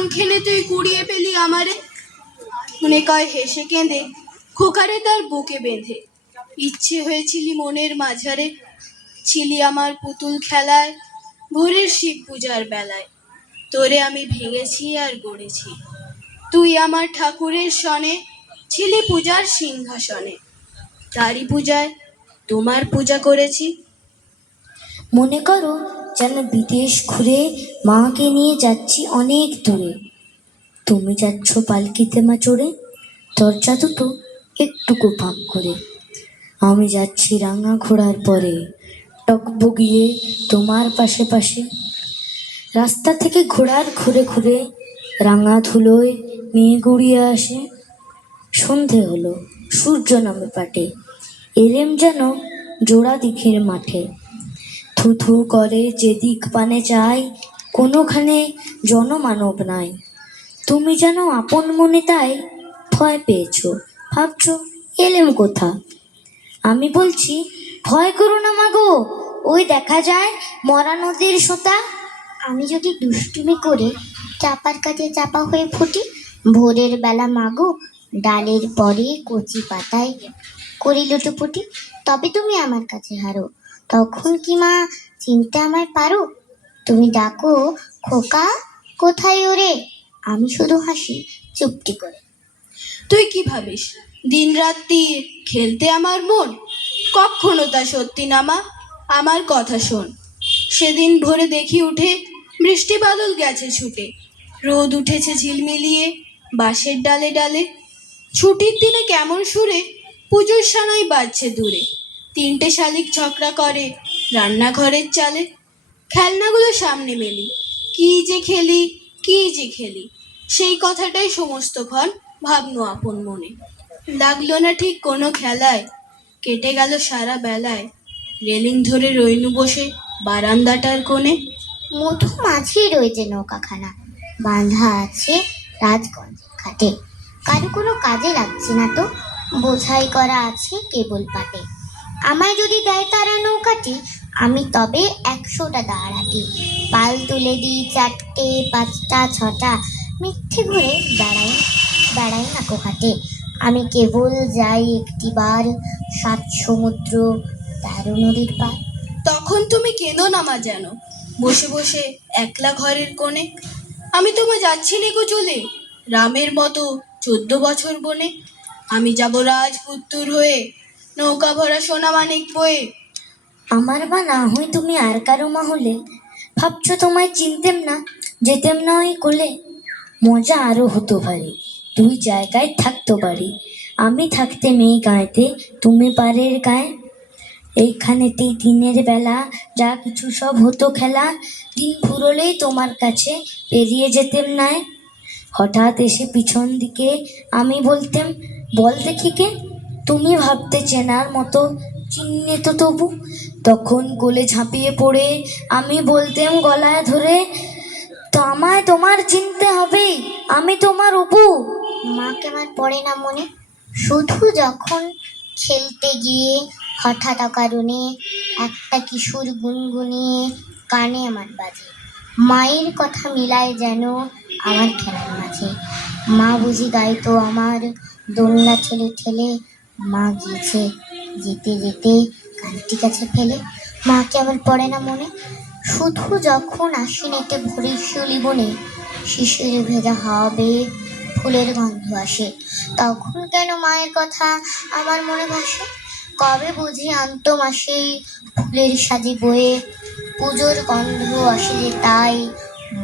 কোনখানে তুই কুড়িয়ে পেলি আমারে? মনে কয় হেসে কেঁদে খোকারে তার বুকে বেঁধে। ইচ্ছে হয়েছিলি মনের মাঝারে, ছিলি আমার পুতুল খেলায় ভোরের শিব পূজার বেলায়। তোরে আমি ভেঙেছি আর গড়েছি, তুই আমার ঠাকুরের সনে ছিলি পূজার সিংহাসনে। তারই পূজায় তোমার পূজা করেছি। মনে করো যেন বিদেশ ঘুরে মাকে নিয়ে যাচ্ছি অনেক দূরে। তুমি যাচ্ছ পালকিতে মা চড়ে, দরজা দুটো একটুকু ফাঁক করে। আমি যাচ্ছি রাঙা ঘোড়ার পরে, টকবগিয়ে তোমার পাশে পাশে। রাস্তা থেকে ঘোড়ার ঘুরে ঘুরে রাঙা ধুলোয় মেয়ে গড়িয়ে আসে। সন্ধে হলো, সূর্য নামে পাটে, এলেম যেন জোড়া দিঘির মাঠে। থুথু করে যেদিক পানে চাই, কোনোখানে জনমানব নাই। তুমি যেন আপন মনে তাই ভয় পেয়েছো, ভাবছো এলেম কোথা। আমি বলছি ভয় করো না মাগো, ওই দেখা যায় মরা নদীর সোতা। আমি যদি দুষ্টুমি করে চাপার কাছে চাপা হয়ে ফুটি, ভোরের বেলা মাগো ডালের পরে কচি পাতায় করি লুটোপুটি, তবে তুমি আমার কাছে হারো। তখন কি মা চিনতে আমায় পারো? তুমি ডাকো খোকা কোথায় ওরে, আমি শুধু হাসি চুপটি করে। তুই কি ভাবিস দিন রাত্রি খেলতে আমার মন? কখনো তা সত্যি না মা, আমার কথা শোন। সেদিন ভোরে দেখি উঠে বৃষ্টি বাদল গেছে ছুটে, রোদ উঠেছে ঝিলমিলিয়ে বাঁশের ডালে ডালে। ছুটির দিনে কেমন সুরে পুজোর সানাই বাজছে দূরে, তিনটে শালিক ঝগড়া করে রান্নাঘরের চালে। খেলনাগুলো সামনে মেলি, কি যে খেলি কি যে খেলি, সেই কথাটাই সমস্তক্ষণ ভাবনু আপন মনে। লাগলো না ঠিক কোনো খেলায়, কেটে গেল সারা বেলায়, রেলিং ধরে রইনু বসে বারান্দাটার কোণে। মধু মাঝেই রয়েছে নৌকাখানা, বাঁধা আছে রাজগঞ্জের ঘাটে। কারো কোনো কাজে লাগছে না তো, বোঝাই করা আছে কেবল পাটে। আমায় যদি দেয় তারা নৌকাটি, আমি তবে 100টা দাঁড়াটি। পাল তুলে দিই 4টে 5টা 6টা, মিথ্যে ঘুরে দাঁড়াই দাঁড়াই না কোহাটে। আমি কেবল যাই একটিবার 7 সমুদ্র 13 নদীর পার। তখন তুমি কেঁদো না মা যেন, বসে বসে একলা ঘরের কোণে। আমি তোমা যাচ্ছি নেকো চলে রামের মতো 14 বছর বনে। আমি যাব রাজপুত্তুর হয়ে, নৌকা ভরা সোনা মানিক বয়ে। আমার বা না হয় তুমি আর কারো মা হলে, ভাবছো তোমায় চিনতেম না, যেতেম না ওই কোলে। মজা আরো হতো ভারী, দুই জায়গায় থাকতো বাড়ি। আমি থাকতেম এই গাঁয়েতে, তুমি পারের গায়ে। এইখানেতেই দিনের বেলা যা কিছু সব হতো খেলা, দিন ফুরলেই তোমার কাছে পেরিয়ে যেতেম নাই। হঠাৎ এসে পিছন দিকে আমি বলতেম বল দেখি কে। তুমি ভাবতে চেনার মতো, চিনলে তো তবু। তখন কোলে ঝাঁপিয়ে পড়ে আমি বলতেম গলায় ধরে, তো আমায় তোমার চিনতে হবে, আমি তোমার অপু। মাকে আমার পড়ে না মনে, শুধু যখন খেলতে গিয়ে হঠাৎ অকারণে একটা কিশোর গুনগুনিয়ে কানে আমার বাজে। মায়ের কথা মিলায় যেন আমার খেলার মাঝে। মা বুঝি গাইতো আমার দোলনা ঠেলে ঠেলে, মা গিয়েছে যেতে যেতে কানটি কাছে ফেলে। মাকে আমার পড়ে না মনে, শুধু যখন আশ্বিনেতে ভোরের শিউলি বনে শিশির ভেজা হাওয়া বেয়ে ফুলের গন্ধ আসে, তখন কেন মায়ের কথা আমার মনে ভাসে। কবে বুঝি আনতো মাসেই ফুলের সাজি বয়ে, পুজোর গন্ধ আসে যে তাই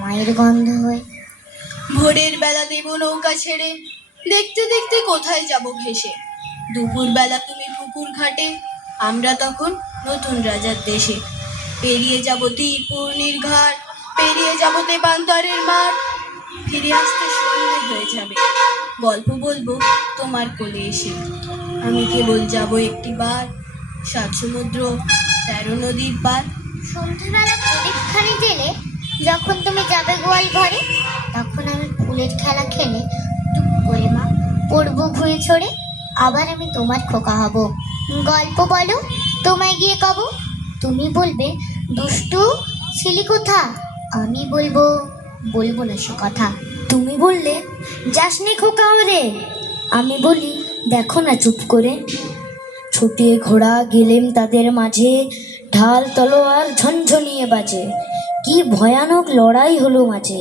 মায়ের গন্ধ হয়ে। ভোরের বেলা দেব নৌকা ছেড়ে, দেখতে দেখতে কোথায় যাব ভেসে। দুপুর বেলা তুমি পুকুর ঘাটে, আমরা তখন নতুন রাজার দেশে। পেরিয়ে যাব তীরপূর্ণির ঘাট, পেরিয়ে যাব দেবান্তরের মাঠ। ফিরে আসতে সন্ধে হয়ে যাবে, গল্প বলবো তোমার কোলে এসে। আমি কেবল যাব একটিবার 7 সমুদ্র 13 নদীর পার। সন্ধ্যাবেলা প্রদীপখানি জেলে যখন তুমি যাবে গোয়াল ঘরে, তখন আমি ফুলের খেলা খেলে টুক করে মা পড়বো ঘুরে ছড়ে। আবার আমি তোমার খোকা হব, গল্প বলো তোমায় গিয়ে কব। তুমি বলবে দুষ্টু ছিলি কোথা, আমি বলবো বলবো না সে কথা। বললে, যাসনি খোকা ওরে। আমি বলি, দেখো না চুপ করে। ছুটে ঘোড়া গেলেম তাদের মাঝে, ঢাল তলোয়ার ঝনঝনিয়ে বাজে। কি ভয়ানক লড়াই হলো মাঝে,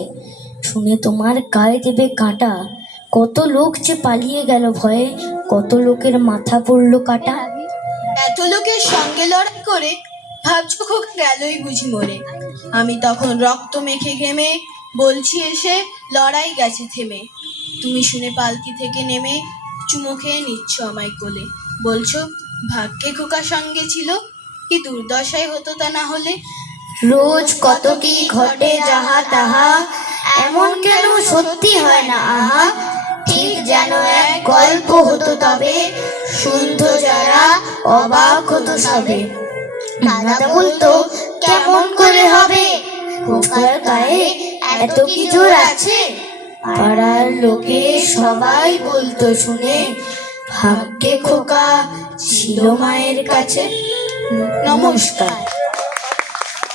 শুনে তোমার গায়ে দেবে কাঁটা। কত লোক যে পালিয়ে গেল ভয়ে, কত লোকের মাথা পড়লো কাটা। এত লোকের সঙ্গে লড়াই করে ভাবছো খোকা গেলই বুঝি মরে। আমি তখন রক্ত মেখে ঘেমে বলছি এসে, লড়াই গেছে থেমে। তুমি শুনে পালকি থেকে নেমে চুমো খেয়ে নিচ্ছ আমায় কোলে, বলছো ভাগ্যে খোকা সঙ্গে ছিল, কি দুর্দশাই হতো তা না হলে। রোজ কত কি ঘটে যাহা তাহা, এমন কেন সত্যি হয় না আহা। ঠিক যেন এক গল্প হতো তবে, শুনতো যারা অবাক হতো সবে। দাদা বলতো, কেমন করে হবে, খোকার গায়ে এত কি জোর আছে। পাড়ার লোকে সবাই বলতো শুনে, ভাগ্যে খোকা ছিল মায়ের কাছে। নমস্কার।